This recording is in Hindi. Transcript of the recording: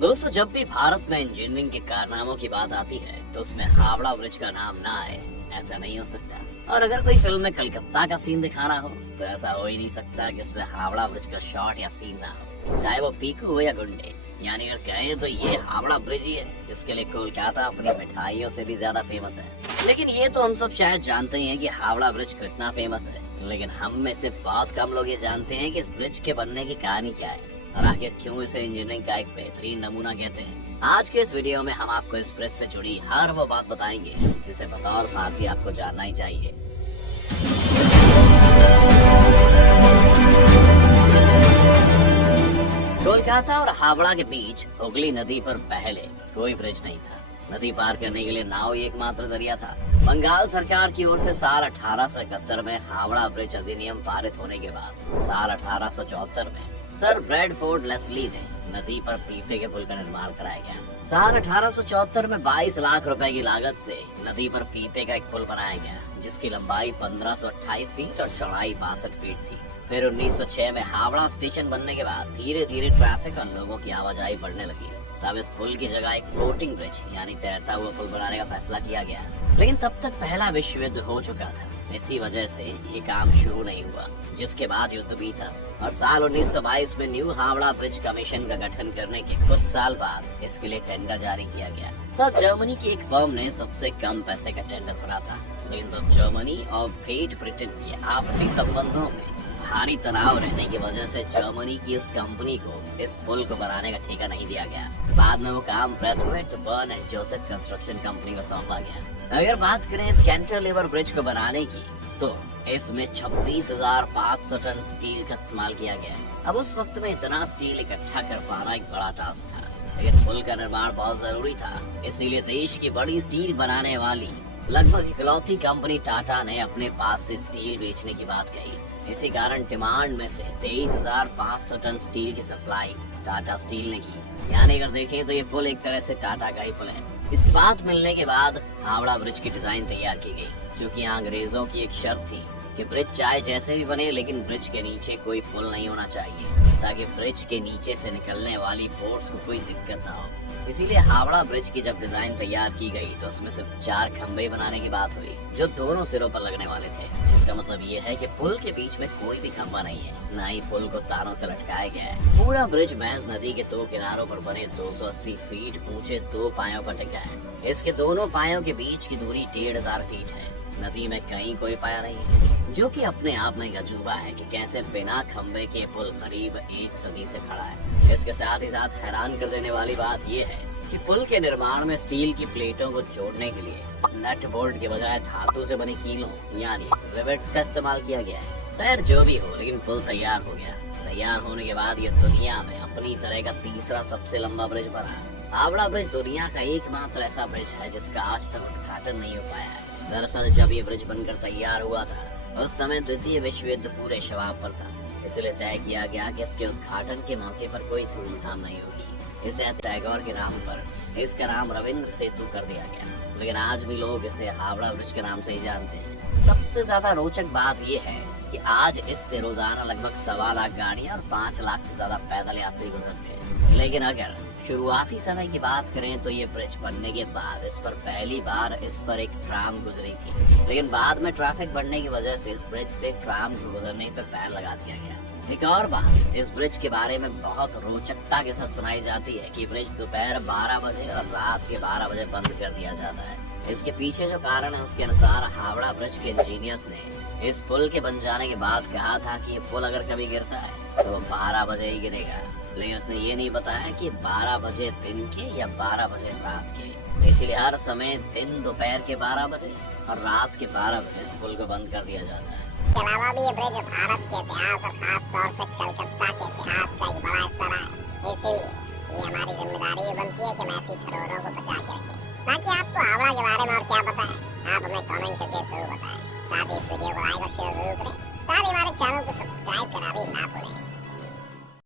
दोस्तों, जब भी भारत में इंजीनियरिंग के कारनामों की बात आती है तो उसमें हावड़ा ब्रिज का नाम ना आए, ऐसा नहीं हो सकता। और अगर कोई फिल्म में कलकत्ता का सीन दिखाना हो तो ऐसा हो ही नहीं सकता कि उसमें हावड़ा ब्रिज का शॉट या सीन ना हो, चाहे वो पीकू हो या गुंडे। यानी अगर कहें तो ये हावड़ा ब्रिज ही है जिसके लिए कोलकाता अपनी मिठाइयों से भी ज्यादा फेमस है। लेकिन ये तो हम सब शायद जानते ही हैं कि हावड़ा ब्रिज कितना फेमस है, लेकिन हम में से बहुत कम लोग ये जानते हैं कि इस ब्रिज के बनने की कहानी क्या है और आखिर क्यों इसे इंजीनियरिंग का एक बेहतरीन नमूना कहते हैं। आज के इस वीडियो में हम आपको इस ब्रिज से जुड़ी हर वो बात बताएंगे जिसे बतौर भारतीय आपको जानना ही चाहिए। कोलकाता और हावड़ा के बीच हुगली नदी पर पहले कोई ब्रिज नहीं था। नदी पार करने के लिए नाव ही एकमात्र जरिया था। बंगाल सरकार की ओर से साल 1871 में हावड़ा ब्रिज अधिनियम पारित होने के बाद साल 1874 में सर ब्रैडफोर्ड लेस्ली ने नदी पर पीपे के पुल का निर्माण कराया गया। साल 1874 में 22 लाख रुपए की लागत से नदी पर पीपे का एक पुल बनाया गया जिसकी लंबाई 1528 फीट और चौड़ाई 62 फीट थी। फिर 1906 में हावड़ा स्टेशन बनने के बाद धीरे धीरे ट्रैफिक और लोगों की आवाजाही बढ़ने लगी। तब इस पुल की जगह एक फ्लोटिंग ब्रिज यानी तैरता हुआ पुल बनाने का फैसला किया गया। लेकिन तब तक पहला विश्व युद्ध हो चुका था, इसी वजह से ये काम शुरू नहीं हुआ, जिसके बाद युद्ध बीता और साल 1922 में न्यू हावड़ा ब्रिज कमीशन का गठन करने के कुछ साल बाद इसके लिए टेंडर जारी किया गया। तब जर्मनी की एक फर्म ने सबसे कम पैसे का टेंडर भरा था, लेकिन तब जर्मनी और ग्रेट ब्रिटेन के आपसी संबंधों में भारी तनाव रहने की वजह से जर्मनी की उस कंपनी को इस पुल को बनाने का ठेका नहीं दिया गया। बाद में वो काम Brathwaite burn and Joseph construction company को सौंपा गया। अगर बात करें इस कैंटिलीवर ब्रिज को बनाने की तो इसमें 26,500 टन स्टील का इस्तेमाल किया गया है। अब उस वक्त में इतना स्टील इकट्ठा कर पाना एक बड़ा टास्क था, लेकिन पुल का निर्माण बहुत जरूरी था। इसीलिए देश की बड़ी स्टील बनाने वाली लगभग इकलौती कंपनी टाटा ने अपने पास से स्टील बेचने की बात कही। इसी कारण डिमांड में से 23,500 टन स्टील की सप्लाई टाटा स्टील ने की। यानी अगर देखें तो ये पुल एक तरह से टाटा का ही पुल है। इस बात मिलने के बाद हावड़ा ब्रिज की डिजाइन तैयार की गई, जो कि अंग्रेजों की एक शर्त थी कि ब्रिज चाहे जैसे भी बने लेकिन ब्रिज के नीचे कोई पुल नहीं होना चाहिए, ताकि ब्रिज के नीचे से निकलने वाली बोट्स को कोई दिक्कत ना हो। इसीलिए हावड़ा ब्रिज की जब डिजाइन तैयार की गई तो उसमें सिर्फ 4 खंभे बनाने की बात हुई जो दोनों सिरों पर लगने वाले थे। जिसका मतलब ये है कि पुल के बीच में कोई भी खंभा नहीं है, न ही पुल को तारों से लटकाया गया है। पूरा ब्रिज महज नदी के 2 किनारों पर बने 280 फीट ऊंचे 2 पायों पर टिका है। इसके दोनों पायों के बीच की दूरी 1,500 फीट है। नदी में कहीं कोई पाया नहीं है, जो कि अपने आप में अजूबा है कि कैसे बिना खंभे के पुल करीब 1 सदी से खड़ा है। इसके साथ ही साथ हैरान कर देने वाली बात यह है कि पुल के निर्माण में स्टील की प्लेटों को जोड़ने के लिए नट बोल्ट के बजाय धातु से बनी कीलों यानी रिवेट्स का इस्तेमाल किया गया है। खैर जो भी हो, लेकिन पुल तैयार हो गया। तैयार होने के बाद ये दुनिया में अपनी तरह का तीसरा सबसे लंबा ब्रिज बना। हावड़ा ब्रिज दुनिया का एकमात्र ऐसा ब्रिज है जिसका आज तक उद्घाटन नहीं हो पाया है। दरअसल जब ये ब्रिज बनकर तैयार हुआ था उस समय द्वितीय विश्व युद्ध पूरे शबाब पर था, इसलिए तय किया गया कि इसके उद्घाटन के मौके पर कोई धूमधाम नहीं होगी। इसे टैगोर के नाम पर इसका नाम रविंद्र सेतु कर दिया गया, लेकिन आज भी लोग इसे हावड़ा ब्रिज के नाम से ही जानते हैं। सबसे ज्यादा रोचक बात यह है कि आज इससे रोजाना लगभग 1.25 लाख गाड़ियां और 5 लाख से ज्यादा पैदल यात्री गुजरते हैं। लेकिन अगर शुरुआती समय की बात करें तो ये ब्रिज बनने के बाद इस पर पहली बार इस पर एक ट्राम गुजरी थी, लेकिन बाद में ट्रैफिक बढ़ने की वजह से इस ब्रिज से ट्राम को गुजरने पर बैन लगा दिया गया। एक और बात इस ब्रिज के बारे में बहुत रोचकता के साथ सुनाई जाती है कि ब्रिज दोपहर 12 बजे और रात के 12 बजे बंद कर दिया जाता है। इसके पीछे जो कारण है उसके अनुसार हावड़ा ब्रिज के इंजीनियर्स ने इस पुल के बन जाने के बाद कहा था कि ये पुल अगर कभी गिरता है तो 12 बजे ही गिरेगा, लेकिन उसने ये नहीं बताया कि 12 बजे दिन के या 12 बजे रात के। इसीलिए हर समय दिन दोपहर के 12 बजे और रात के 12 बजे इस पुल को बंद कर दिया जाता है। इसके अलावा भी ये ब्रिज भारत के इतिहास और खास तौर से कलकत्ता के इतिहास का एक बड़ा हिस्सा रहा है। इसीलिए ये हमारी जिम्मेदारी बनती है कि हम ऐसी धरोहरों